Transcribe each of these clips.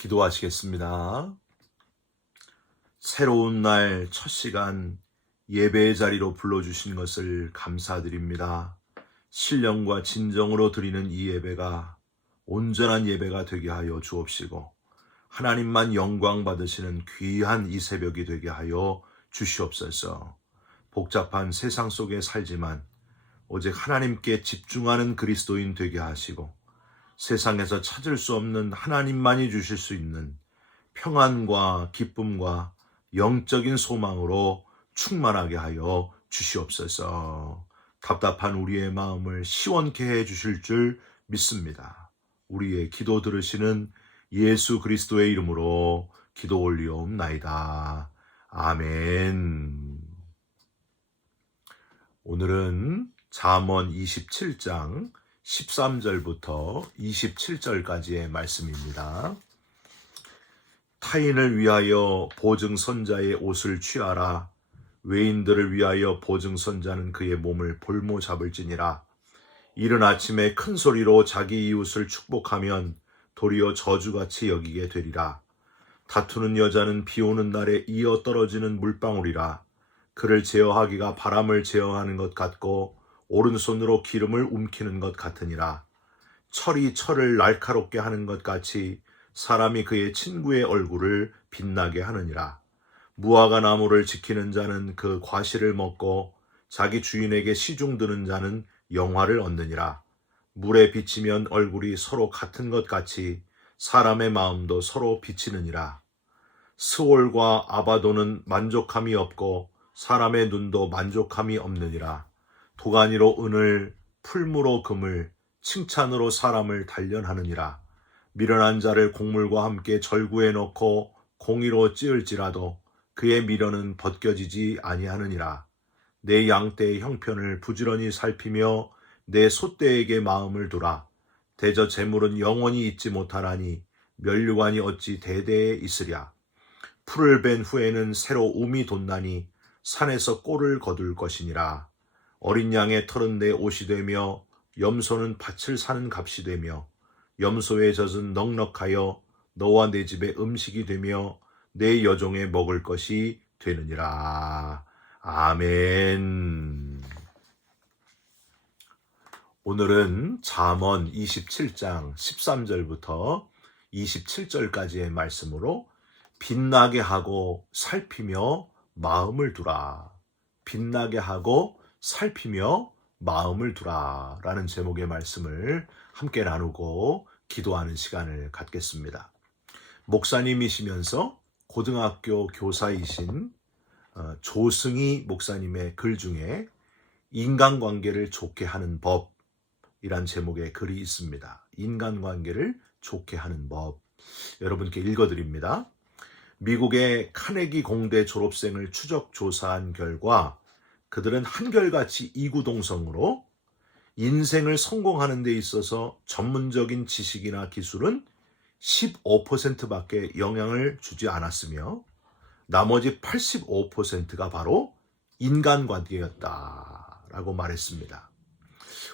기도하시겠습니다. 새로운 날 첫 시간 예배의 자리로 불러주신 것을 감사드립니다. 신령과 진정으로 드리는 이 예배가 온전한 예배가 되게 하여 주옵시고 하나님만 영광 받으시는 귀한 이 새벽이 되게 하여 주시옵소서. 복잡한 세상 속에 살지만 오직 하나님께 집중하는 그리스도인 되게 하시고 세상에서 찾을 수 없는 하나님만이 주실 수 있는 평안과 기쁨과 영적인 소망으로 충만하게 하여 주시옵소서. 답답한 우리의 마음을 시원케 해 주실 줄 믿습니다. 우리의 기도 들으시는 예수 그리스도의 이름으로 기도 올리옵나이다. 아멘. 오늘은 잠언 27장 13절부터 27절까지의 말씀입니다. 타인을 위하여 보증선자의 옷을 취하라. 외인들을 위하여 보증선자는 그의 몸을 볼모 잡을지니라. 이른 아침에 큰 소리로 자기 이웃을 축복하면 도리어 저주같이 여기게 되리라. 다투는 여자는 비 오는 날에 이어 떨어지는 물방울이라. 그를 제어하기가 바람을 제어하는 것 같고 오른손으로 기름을 움키는 것 같으니라. 철이 철을 날카롭게 하는 것 같이 사람이 그의 친구의 얼굴을 빛나게 하느니라. 무화과 나무를 지키는 자는 그 과실을 먹고 자기 주인에게 시중 드는 자는 영화를 얻느니라. 물에 비치면 얼굴이 서로 같은 것 같이 사람의 마음도 서로 비치느니라. 스올과 아바도는 만족함이 없고 사람의 눈도 만족함이 없느니라. 도가니로 은을, 풀무로 금을, 칭찬으로 사람을 단련하느니라. 미련한 자를 곡물과 함께 절구에 넣고 공의로 찌을지라도 그의 미련은 벗겨지지 아니하느니라. 내 양떼의 형편을 부지런히 살피며 내 소떼에게 마음을 두라. 대저 재물은 영원히 잊지 못하나니 면류관이 어찌 대대에 있으랴. 풀을 벤 후에는 새로 움이 돋나니 산에서 꼴을 거둘 것이니라. 어린 양의 털은 내 옷이 되며 염소는 밭을 사는 값이 되며 염소의 젖은 넉넉하여 너와 내 집의 음식이 되며 내 여종의 먹을 것이 되느니라. 아멘. 오늘은 잠언 27장 13절부터 27절까지의 말씀으로 빛나게 하고 살피며 마음을 두라. 빛나게 하고 살피며 마음을 두라 라는 제목의 말씀을 함께 나누고 기도하는 시간을 갖겠습니다. 목사님이시면서 고등학교 교사이신 조승희 목사님의 글 중에 인간관계를 좋게 하는 법이란 제목의 글이 있습니다. 인간관계를 좋게 하는 법. 여러분께 읽어드립니다. 미국의 카네기 공대 졸업생을 추적 조사한 결과 그들은 한결같이 이구동성으로 인생을 성공하는 데 있어서 전문적인 지식이나 기술은 15%밖에 영향을 주지 않았으며 나머지 85%가 바로 인간관계였다라고 말했습니다.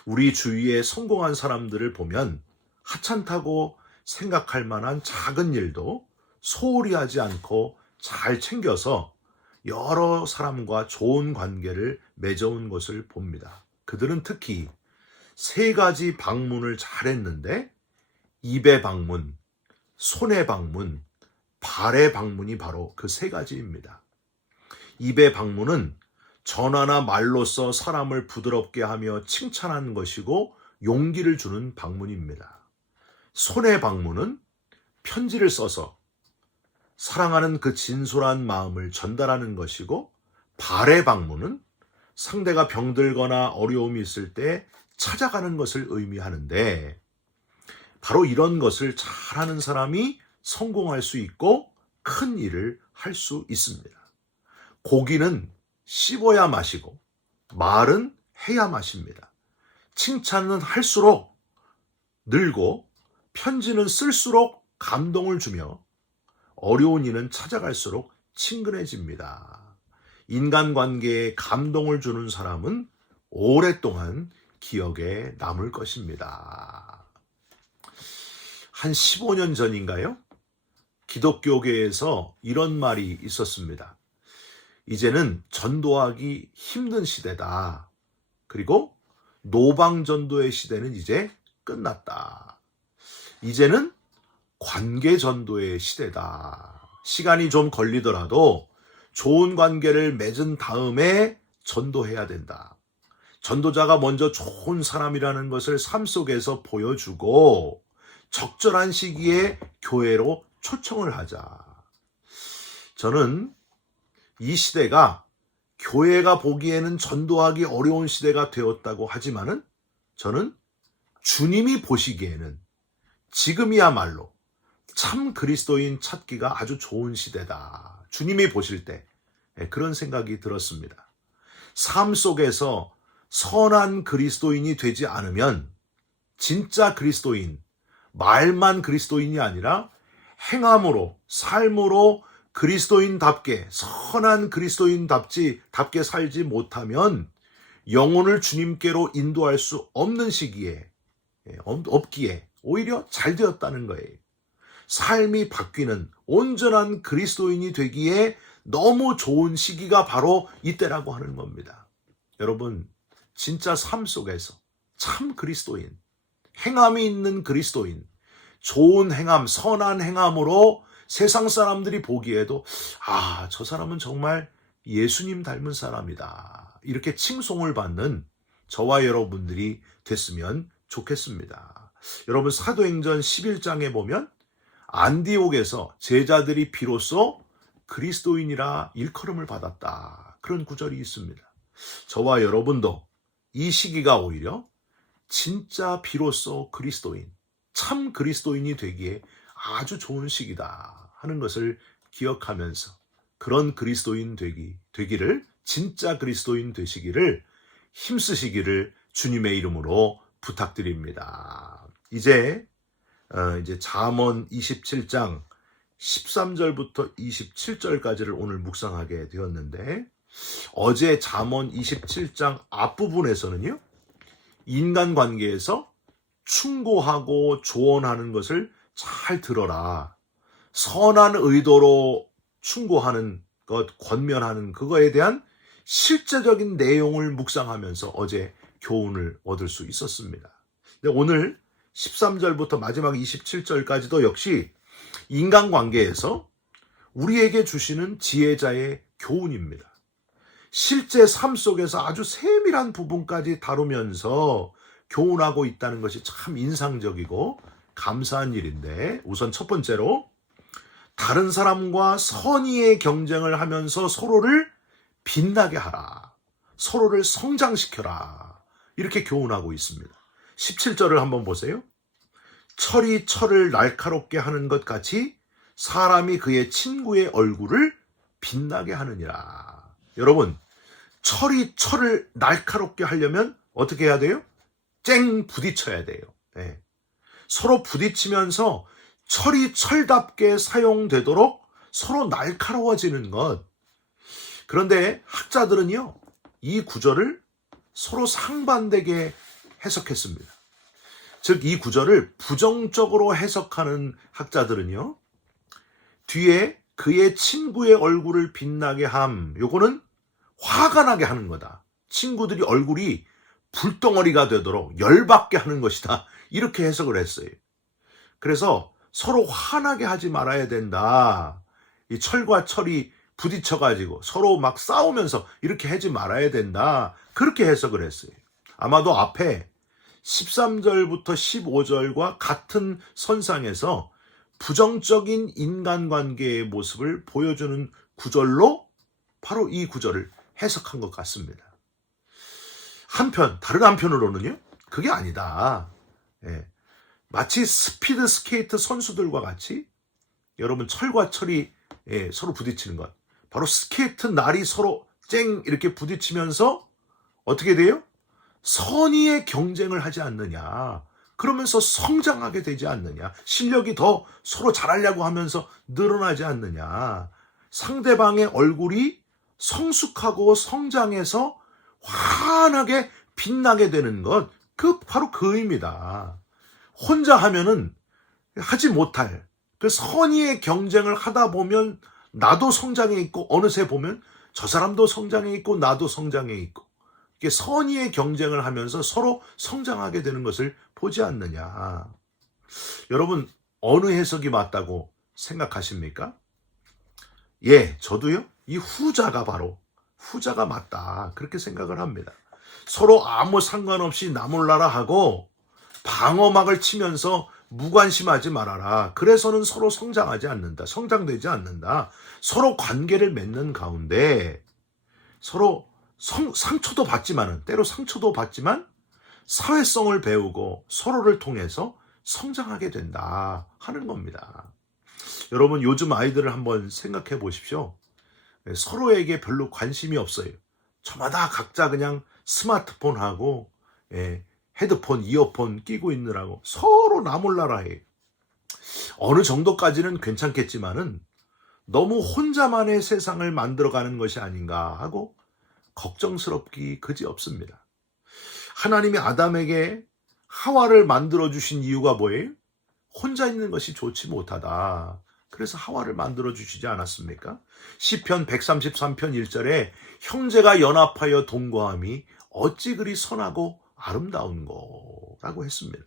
우리 주위에 성공한 사람들을 보면 하찮다고 생각할 만한 작은 일도 소홀히 하지 않고 잘 챙겨서 여러 사람과 좋은 관계를 맺어온 것을 봅니다. 그들은 특히 3가지 방문을 잘했는데 입의 방문, 손의 방문, 발의 방문이 바로 그 3가지입니다. 입의 방문은 전화나 말로써 사람을 부드럽게 하며 칭찬하는 것이고 용기를 주는 방문입니다. 손의 방문은 편지를 써서 사랑하는 그 진솔한 마음을 전달하는 것이고 발의 방문은 상대가 병들거나 어려움이 있을 때 찾아가는 것을 의미하는데 바로 이런 것을 잘하는 사람이 성공할 수 있고 큰 일을 할 수 있습니다. 고기는 씹어야 마시고 말은 해야 마십니다. 칭찬은 할수록 늘고 편지는 쓸수록 감동을 주며 어려운 이는 찾아갈수록 친근해집니다. 인간관계에 감동을 주는 사람은 오랫동안 기억에 남을 것입니다. 한 15년 전인가요? 기독교계에서 이런 말이 있었습니다. 이제는 전도하기 힘든 시대다. 그리고 노방전도의 시대는 이제 끝났다. 이제는 관계전도의 시대다. 시간이 좀 걸리더라도 좋은 관계를 맺은 다음에 전도해야 된다. 전도자가 먼저 좋은 사람이라는 것을 삶 속에서 보여주고 적절한 시기에 교회로 초청을 하자. 저는 이 시대가 교회가 보기에는 전도하기 어려운 시대가 되었다고 하지만은 저는 주님이 보시기에는 지금이야말로 참 그리스도인 찾기가 아주 좋은 시대다. 주님이 보실 때 그런 생각이 들었습니다. 삶 속에서 선한 그리스도인이 되지 않으면 진짜 그리스도인, 말만 그리스도인이 아니라 행함으로, 삶으로 그리스도인답게, 선한 그리스도인답게 살지 못하면 영혼을 주님께로 인도할 수 없는 시기에, 없기에 오히려 잘 되었다는 거예요. 삶이 바뀌는 온전한 그리스도인이 되기에 너무 좋은 시기가 바로 이때라고 하는 겁니다. 여러분, 진짜 삶 속에서 참 그리스도인, 행함이 있는 그리스도인, 좋은 행함, 선한 행함으로 세상 사람들이 보기에도 저 사람은 정말 예수님 닮은 사람이다. 이렇게 칭송을 받는 저와 여러분들이 됐으면 좋겠습니다. 여러분, 사도행전 11장에 보면 안디옥에서 제자들이 비로소 그리스도인이라 일컬음을 받았다. 그런 구절이 있습니다. 저와 여러분도 이 시기가 오히려 진짜 비로소 그리스도인, 참 그리스도인이 되기에 아주 좋은 시기다 하는 것을 기억하면서 그런 그리스도인 되기를, 진짜 그리스도인 되시기를 힘쓰시기를 주님의 이름으로 부탁드립니다. 이제 잠언 27장 13절부터 27절까지를 오늘 묵상하게 되었는데, 어제 잠언 27장 앞부분에서는요, 인간관계에서 충고하고 조언하는 것을 잘 들어라. 선한 의도로 충고하는 것, 권면하는 그거에 대한 실제적인 내용을 묵상하면서 어제 교훈을 얻을 수 있었습니다. 근데 오늘 13절부터 마지막 27절까지도 역시 인간관계에서 우리에게 주시는 지혜자의 교훈입니다. 실제 삶 속에서 아주 세밀한 부분까지 다루면서 교훈하고 있다는 것이 참 인상적이고 감사한 일인데, 우선 첫 번째로 다른 사람과 선의의 경쟁을 하면서 서로를 빛나게 하라. 서로를 성장시켜라. 이렇게 교훈하고 있습니다. 17절을 한번 보세요. 철이 철을 날카롭게 하는 것 같이 사람이 그의 친구의 얼굴을 빛나게 하느니라. 여러분, 철이 철을 날카롭게 하려면 어떻게 해야 돼요? 쨍 부딪혀야 돼요. 네. 서로 부딪히면서 철이 철답게 사용되도록 서로 날카로워지는 것. 그런데 학자들은요, 이 구절을 서로 상반되게 해석했습니다. 즉, 이 구절을 부정적으로 해석하는 학자들은요, 뒤에 그의 친구의 얼굴을 빛나게 함, 요거는 화가 나게 하는 거다. 친구들이 얼굴이 불덩어리가 되도록 열받게 하는 것이다. 이렇게 해석을 했어요. 그래서 서로 화나게 하지 말아야 된다. 이 철과 철이 부딪혀가지고 서로 막 싸우면서 이렇게 하지 말아야 된다. 그렇게 해석을 했어요. 아마도 앞에 13절부터 15절과 같은 선상에서 부정적인 인간관계의 모습을 보여주는 구절로 바로 이 구절을 해석한 것 같습니다. 다른 한편으로는요, 그게 아니다. 마치 스피드 스케이트 선수들과 같이 여러분, 철과 철이 서로 부딪히는 것, 바로 스케이트 날이 서로 쨍 이렇게 부딪히면서 어떻게 돼요? 선의의 경쟁을 하지 않느냐. 그러면서 성장하게 되지 않느냐. 실력이 더 서로 잘하려고 하면서 늘어나지 않느냐. 상대방의 얼굴이 성숙하고 성장해서 환하게 빛나게 되는 것, 바로 그입니다. 혼자 하면은 하지 못할 그 선의의 경쟁을 하다 보면 나도 성장해 있고 어느새 보면 저 사람도 성장해 있고 나도 성장해 있고 이게 선의의 경쟁을 하면서 서로 성장하게 되는 것을 보지 않느냐. 여러분 어느 해석이 맞다고 생각하십니까? 예, 저도요. 이 후자가 맞다 그렇게 생각을 합니다. 서로 아무 상관없이 나 몰라라 하고 방어막을 치면서 무관심하지 말아라. 그래서는 서로 성장하지 않는다. 성장되지 않는다. 서로 관계를 맺는 가운데 서로 상처도 받지만은 때로 상처도 받지만 사회성을 배우고 서로를 통해서 성장하게 된다 하는 겁니다. 여러분 요즘 아이들을 한번 생각해 보십시오. 서로에게 별로 관심이 없어요. 저마다 각자 그냥 스마트폰하고 헤드폰, 이어폰 끼고 있느라고 서로 나 몰라라 해요. 어느 정도까지는 괜찮겠지만은 너무 혼자만의 세상을 만들어가는 것이 아닌가 하고 걱정스럽기 그지없습니다. 하나님이 아담에게 하와를 만들어주신 이유가 뭐예요? 혼자 있는 것이 좋지 못하다. 그래서 하와를 만들어주시지 않았습니까? 시편 133편 1절에 형제가 연합하여 동거함이 어찌 그리 선하고 아름다운 거라고 했습니다.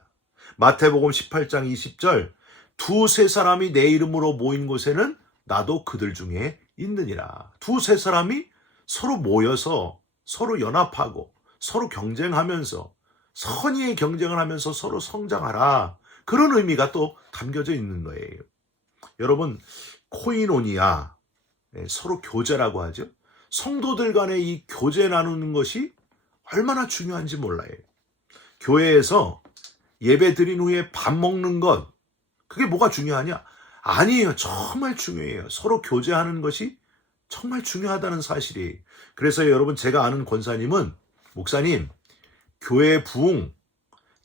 마태복음 18장 20절 두세 사람이 내 이름으로 모인 곳에는 나도 그들 중에 있느니라. 두세 사람이 서로 모여서 서로 연합하고 서로 경쟁하면서 선의의 경쟁을 하면서 서로 성장하라. 그런 의미가 또 담겨져 있는 거예요. 여러분 코이노니아 서로 교제라고 하죠. 성도들 간의 이 교제 나누는 것이 얼마나 중요한지 몰라요. 교회에서 예배 드린 후에 밥 먹는 것 그게 뭐가 중요하냐? 아니에요. 정말 중요해요. 서로 교제하는 것이 정말 중요하다는 사실이에요. 그래서 여러분 제가 아는 권사님은 목사님 교회 부흥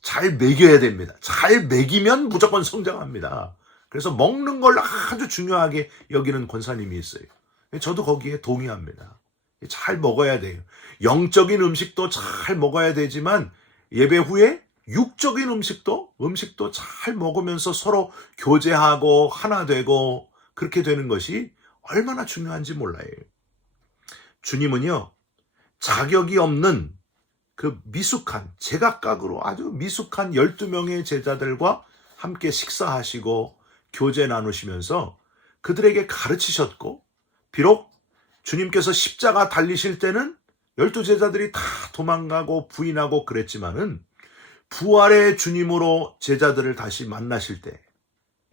잘 먹여야 됩니다. 잘 먹이면 무조건 성장합니다. 그래서 먹는 걸 아주 중요하게 여기는 권사님이 있어요. 저도 거기에 동의합니다. 잘 먹어야 돼요. 영적인 음식도 잘 먹어야 되지만 예배 후에 육적인 음식도 잘 먹으면서 서로 교제하고 하나 되고 그렇게 되는 것이 얼마나 중요한지 몰라요. 주님은요 자격이 없는 그 미숙한 제각각으로 아주 미숙한 12명의 제자들과 함께 식사하시고 교제 나누시면서 그들에게 가르치셨고 비록 주님께서 십자가 달리실 때는 12제자들이 다 도망가고 부인하고 그랬지만은 부활의 주님으로 제자들을 다시 만나실 때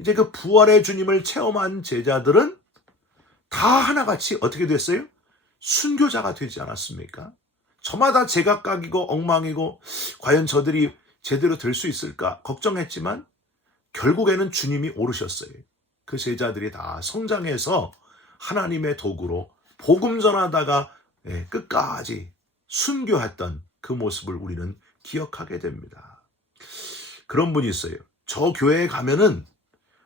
이제 그 부활의 주님을 체험한 제자들은 다 하나같이 어떻게 됐어요? 순교자가 되지 않았습니까? 저마다 제각각이고 엉망이고 과연 저들이 제대로 될 수 있을까 걱정했지만 결국에는 주님이 오르셨어요. 그 제자들이 다 성장해서 하나님의 도구로 복음 전하다가 끝까지 순교했던 그 모습을 우리는 기억하게 됩니다. 그런 분이 있어요. 저 교회에 가면은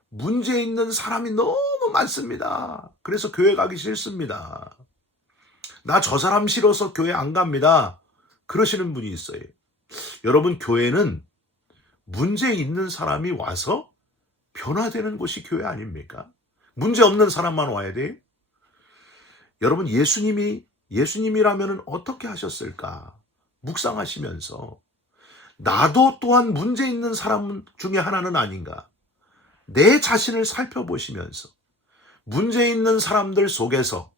문제 있는 사람이 너무 많습니다. 그래서 교회 가기 싫습니다. 나 저 사람 싫어서 교회 안 갑니다. 그러시는 분이 있어요. 여러분 교회는 문제 있는 사람이 와서 변화되는 곳이 교회 아닙니까? 문제 없는 사람만 와야 돼요? 여러분 예수님이라면 어떻게 하셨을까? 묵상하시면서 나도 또한 문제 있는 사람 중에 하나는 아닌가? 내 자신을 살펴보시면서 문제 있는 사람들 속에서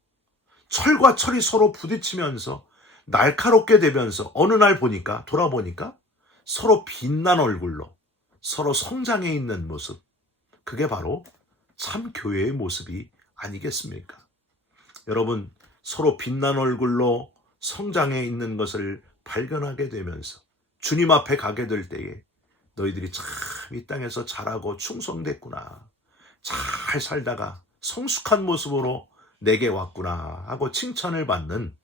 철과 철이 서로 부딪히면서 날카롭게 되면서 어느 날 돌아보니까 서로 빛난 얼굴로 서로 성장해 있는 모습 그게 바로 참 교회의 모습이 아니겠습니까? 여러분 서로 빛난 얼굴로 성장해 있는 것을 발견하게 되면서 주님 앞에 가게 될 때에 너희들이 참 이 땅에서 잘하고 충성됐구나. 잘 살다가 성숙한 모습으로 내게 왔구나 하고 칭찬을 받는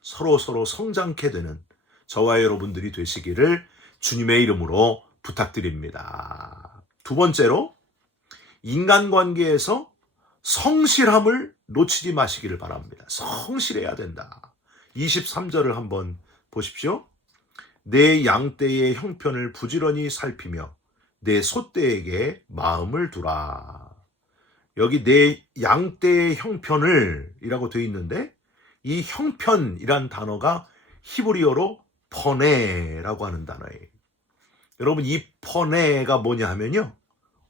서로 성장케 되는 저와 여러분들이 되시기를 주님의 이름으로 부탁드립니다. 두 번째로 인간관계에서 성실함을 놓치지 마시기를 바랍니다. 성실해야 된다. 23절을 한번 보십시오. 내 양떼의 형편을 부지런히 살피며 내 소떼에게 마음을 두라. 여기 내 양떼의 형편을 이라고 되어 있는데 이 형편이란 단어가 히브리어로 퍼네라고 하는 단어예요. 여러분 이 퍼네가 뭐냐 하면요.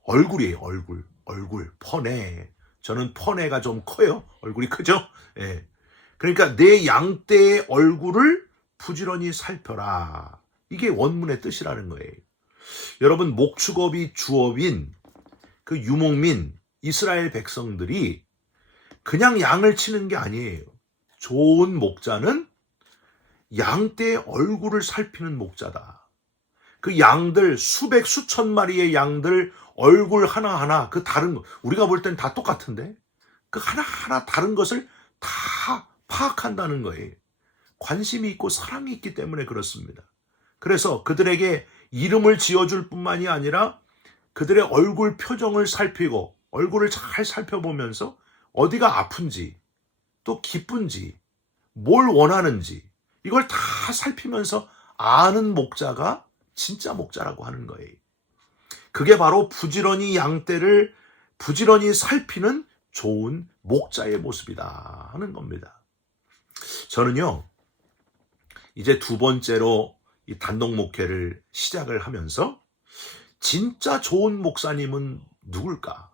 얼굴이에요. 얼굴 퍼네. 저는 퍼네가 좀 커요. 얼굴이 크죠? 예. 그러니까 내 양떼의 얼굴을 부지런히 살펴라. 이게 원문의 뜻이라는 거예요. 여러분 목축업이 주업인 그 유목민 이스라엘 백성들이 그냥 양을 치는 게 아니에요. 좋은 목자는 양떼의 얼굴을 살피는 목자다. 그 양들 수백 수천 마리의 양들 얼굴 하나하나 그 다른 거 우리가 볼 땐 다 똑같은데 그 하나하나 다른 것을 다 파악한다는 거예요. 관심이 있고 사랑이 있기 때문에 그렇습니다. 그래서 그들에게 이름을 지어줄 뿐만이 아니라 그들의 얼굴 표정을 살피고 얼굴을 잘 살펴보면서 어디가 아픈지 또 기쁜지 뭘 원하는지 이걸 다 살피면서 아는 목자가 진짜 목자라고 하는 거예요. 그게 바로 부지런히 양떼를 부지런히 살피는 좋은 목자의 모습이다 하는 겁니다. 저는요, 이제 두 번째로 이 단독 목회를 시작을 하면서 진짜 좋은 목사님은 누굴까?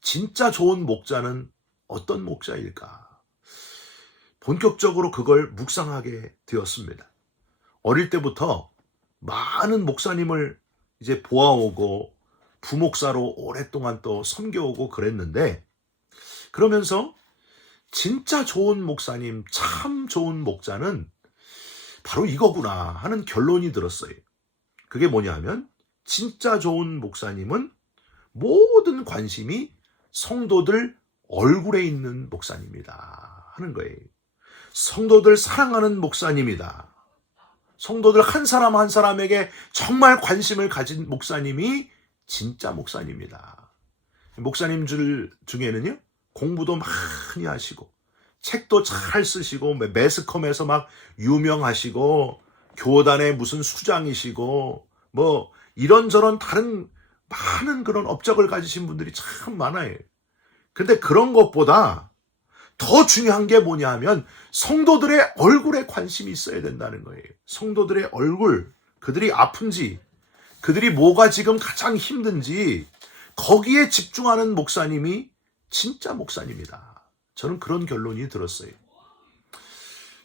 진짜 좋은 목자는 어떤 목자일까? 본격적으로 그걸 묵상하게 되었습니다. 어릴 때부터 많은 목사님을 이제 보아오고 부목사로 오랫동안 또 섬겨오고 그랬는데 그러면서 진짜 좋은 목사님, 참 좋은 목자는 바로 이거구나 하는 결론이 들었어요. 그게 뭐냐면 진짜 좋은 목사님은 모든 관심이 성도들 얼굴에 있는 목사님이다 하는 거예요. 성도들 사랑하는 목사님이다. 성도들 한 사람 한 사람에게 정말 관심을 가진 목사님이 진짜 목사님이다. 목사님들 중에는요, 공부도 많이 하시고, 책도 잘 쓰시고, 매스컴에서 막 유명하시고, 교단의 무슨 수장이시고, 뭐, 이런저런 다른 많은 그런 업적을 가지신 분들이 참 많아요. 근데 그런 것보다 더 중요한 게 뭐냐 하면 성도들의 얼굴에 관심이 있어야 된다는 거예요. 성도들의 얼굴, 그들이 아픈지, 그들이 뭐가 지금 가장 힘든지 거기에 집중하는 목사님이 진짜 목사님이다. 저는 그런 결론이 들었어요.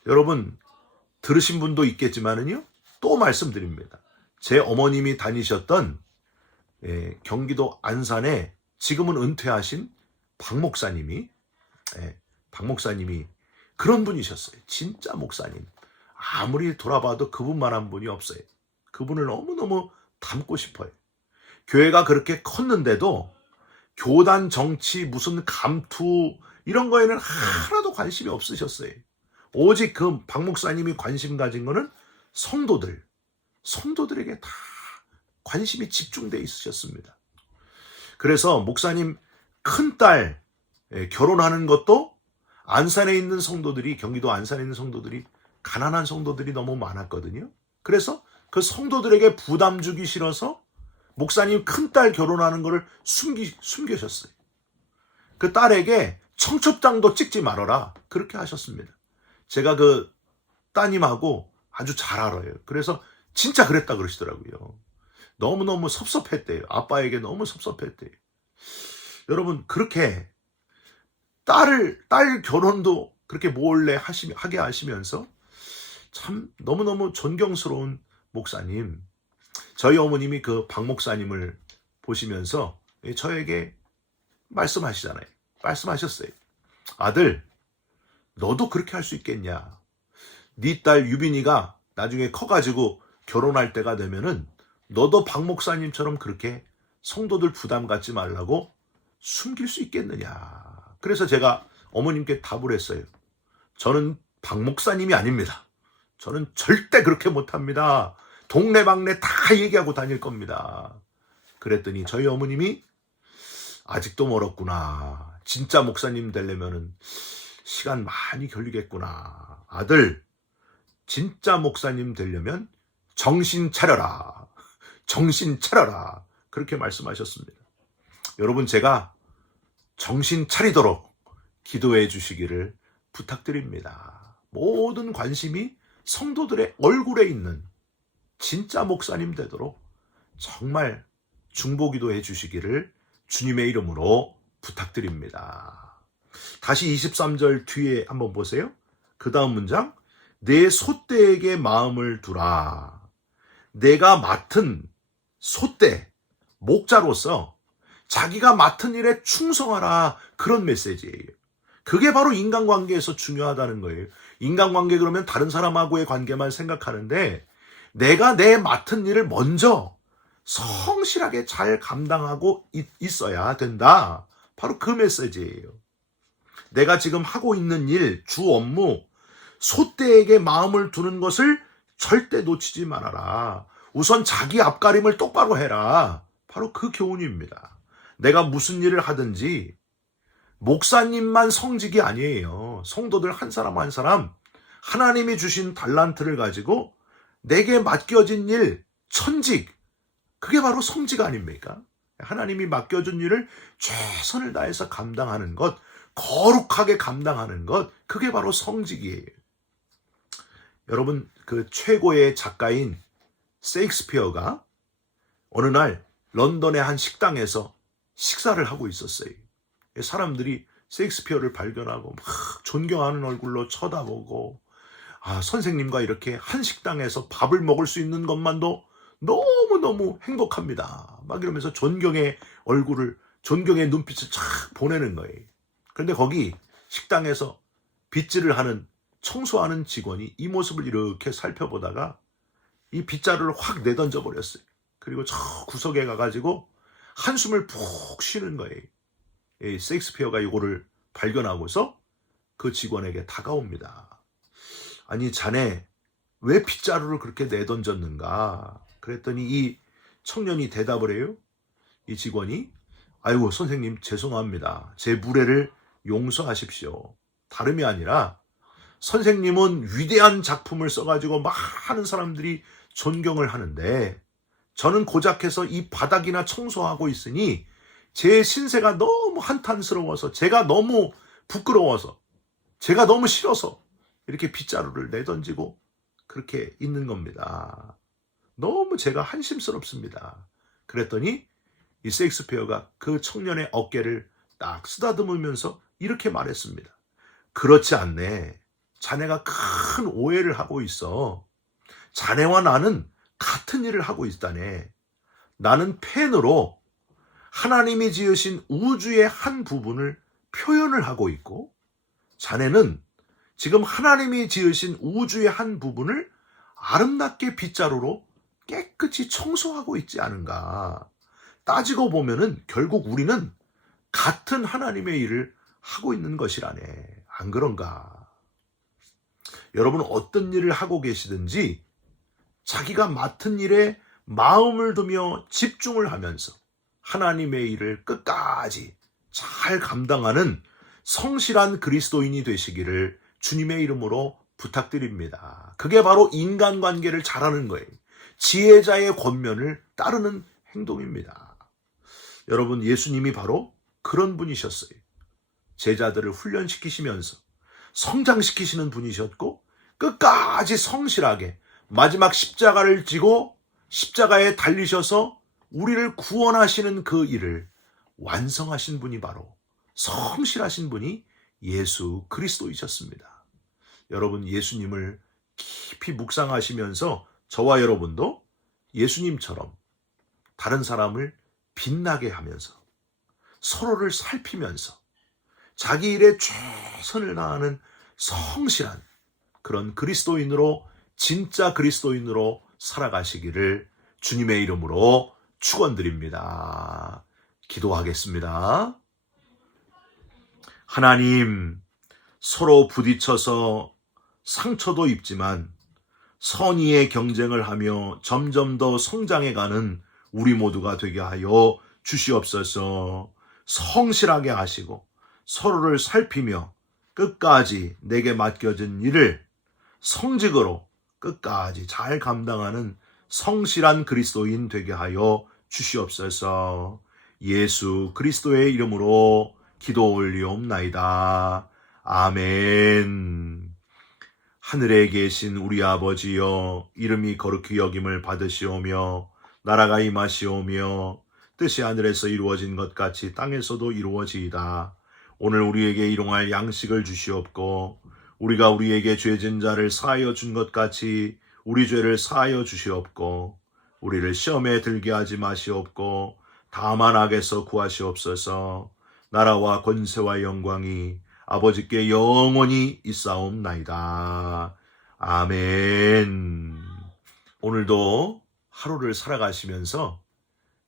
여러분 들으신 분도 있겠지만은요, 또 말씀드립니다. 제 어머님이 다니셨던 경기도 안산에 지금은 은퇴하신 박 목사님이 그런 분이셨어요. 진짜 목사님. 아무리 돌아봐도 그분만한 분이 없어요. 그분을 너무너무 닮고 싶어요. 교회가 그렇게 컸는데도 교단 정치 무슨 감투 이런 거에는 하나도 관심이 없으셨어요. 오직 그 박 목사님이 관심 가진 거는 성도들에게 다 관심이 집중되어 있으셨습니다. 그래서 목사님 큰딸 결혼하는 것도 안산에 있는 성도들이, 경기도 안산에 있는 성도들이 가난한 성도들이 너무 많았거든요. 그래서 그 성도들에게 부담 주기 싫어서 목사님 큰딸 결혼하는 거를 숨기셨어요. 그 딸에게 청첩장도 찍지 말아라 그렇게 하셨습니다. 제가 그 따님하고 아주 잘 알아요. 그래서 진짜 그랬다 그러시더라고요. 너무너무 섭섭했대요. 아빠에게 너무 섭섭했대요. 여러분 그렇게 딸 결혼도 그렇게 몰래 하게 하시면서 참 너무너무 존경스러운 목사님. 저희 어머님이 그 박 목사님을 보시면서 저에게 말씀하시잖아요. 말씀하셨어요. 아들, 너도 그렇게 할 수 있겠냐? 네 딸 유빈이가 나중에 커가지고 결혼할 때가 되면은 너도 박 목사님처럼 그렇게 성도들 부담 갖지 말라고 숨길 수 있겠느냐? 그래서 제가 어머님께 답을 했어요. 저는 박 목사님이 아닙니다. 저는 절대 그렇게 못합니다. 동네방네 다 얘기하고 다닐 겁니다. 그랬더니 저희 어머님이 아직도 멀었구나. 진짜 목사님 되려면은 시간 많이 걸리겠구나. 아들, 진짜 목사님 되려면 정신 차려라. 정신 차려라. 그렇게 말씀하셨습니다. 여러분 제가 정신 차리도록 기도해 주시기를 부탁드립니다. 모든 관심이 성도들의 얼굴에 있는 진짜 목사님 되도록 정말 중보기도해 주시기를 주님의 이름으로 부탁드립니다. 다시 23절 뒤에 한번 보세요. 그 다음 문장, 내 소떼에게 마음을 두라. 내가 맡은 소떼, 목자로서 자기가 맡은 일에 충성하라. 그런 메시지예요. 그게 바로 인간관계에서 중요하다는 거예요. 인간관계 그러면 다른 사람하고의 관계만 생각하는데 내가 내 맡은 일을 먼저 성실하게 잘 감당하고 있어야 된다. 바로 그 메시지예요. 내가 지금 하고 있는 일, 주 업무, 소떼에게 마음을 두는 것을 절대 놓치지 말아라. 우선 자기 앞가림을 똑바로 해라. 바로 그 교훈입니다. 내가 무슨 일을 하든지 목사님만 성직이 아니에요. 성도들 한 사람 한 사람 하나님이 주신 달란트를 가지고 내게 맡겨진 일, 천직, 그게 바로 성직 아닙니까? 하나님이 맡겨준 일을 최선을 다해서 감당하는 것, 거룩하게 감당하는 것, 그게 바로 성직이에요. 여러분, 그 최고의 작가인 셰익스피어가 어느 날 런던의 한 식당에서 식사를 하고 있었어요. 사람들이 셰익스피어를 발견하고 막 존경하는 얼굴로 쳐다보고, 선생님과 이렇게 한 식당에서 밥을 먹을 수 있는 것만도 너무너무 행복합니다. 막 이러면서 존경의 얼굴을, 존경의 눈빛을 쫙 보내는 거예요. 그런데 거기 식당에서 빗질을 하는, 청소하는 직원이 이 모습을 이렇게 살펴보다가 이 빗자루를 확 내던져 버렸어요. 그리고 저 구석에 가가지고 한숨을 푹 쉬는 거예요. 셰익스피어가 이거를 발견하고서 그 직원에게 다가옵니다. 아니, 자네 왜 빗자루를 그렇게 내던졌는가? 그랬더니 이 청년이 대답을 해요. 이 직원이, 아이고 선생님 죄송합니다. 제 무례를 용서하십시오. 다름이 아니라 선생님은 위대한 작품을 써가지고 많은 사람들이 존경을 하는데 저는 고작해서 이 바닥이나 청소하고 있으니 제 신세가 너무 한탄스러워서, 제가 너무 부끄러워서, 제가 너무 싫어서 이렇게 빗자루를 내던지고 그렇게 있는 겁니다. 너무 제가 한심스럽습니다. 그랬더니 이 셰익스피어가 그 청년의 어깨를 딱 쓰다듬으면서 이렇게 말했습니다. 그렇지 않네. 자네가 큰 오해를 하고 있어. 자네와 나는 같은 일을 하고 있다네. 나는 펜으로 하나님이 지으신 우주의 한 부분을 표현을 하고 있고, 자네는 지금 하나님이 지으신 우주의 한 부분을 아름답게 빗자루로 깨끗이 청소하고 있지 않은가. 따지고 보면은 결국 우리는 같은 하나님의 일을 하고 있는 것이라네. 안 그런가? 여러분, 어떤 일을 하고 계시든지 자기가 맡은 일에 마음을 두며 집중을 하면서 하나님의 일을 끝까지 잘 감당하는 성실한 그리스도인이 되시기를 주님의 이름으로 부탁드립니다. 그게 바로 인간관계를 잘하는 거예요. 지혜자의 권면을 따르는 행동입니다. 여러분, 예수님이 바로 그런 분이셨어요. 제자들을 훈련시키시면서 성장시키시는 분이셨고, 끝까지 성실하게 마지막 십자가를 지고 십자가에 달리셔서 우리를 구원하시는 그 일을 완성하신 분이 바로 성실하신 분이 예수 그리스도이셨습니다. 여러분, 예수님을 깊이 묵상하시면서 저와 여러분도 예수님처럼 다른 사람을 빛나게 하면서 서로를 살피면서 자기 일에 최선을 다하는 성실한 그런 그리스도인으로, 진짜 그리스도인으로 살아가시기를 주님의 이름으로 축원드립니다. 기도하겠습니다. 하나님, 서로 부딪혀서 상처도 입지만 선의의 경쟁을 하며 점점 더 성장해가는 우리 모두가 되게 하여 주시옵소서. 성실하게 하시고 서로를 살피며 끝까지 내게 맡겨진 일을 성직으로 끝까지 잘 감당하는 성실한 그리스도인 되게 하여 주시옵소서. 예수 그리스도의 이름으로 기도 올리옵나이다. 아멘. 하늘에 계신 우리 아버지여, 이름이 거룩히 여김을 받으시오며 나라가 임하시오며 뜻이 하늘에서 이루어진 것 같이 땅에서도 이루어지이다. 오늘 우리에게 일용할 양식을 주시옵고 우리가 우리에게 죄진 자를 사하여 준 것 같이 우리 죄를 사하여 주시옵고 우리를 시험에 들게 하지 마시옵고 다만 악에서 구하시옵소서. 나라와 권세와 영광이 아버지께 영원히 있사옵나이다. 아멘. 오늘도 하루를 살아가시면서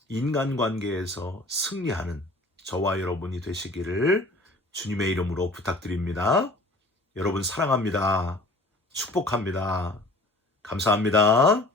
인간관계에서 승리하는 저와 여러분이 되시기를 주님의 이름으로 부탁드립니다. 여러분 사랑합니다. 축복합니다. 감사합니다.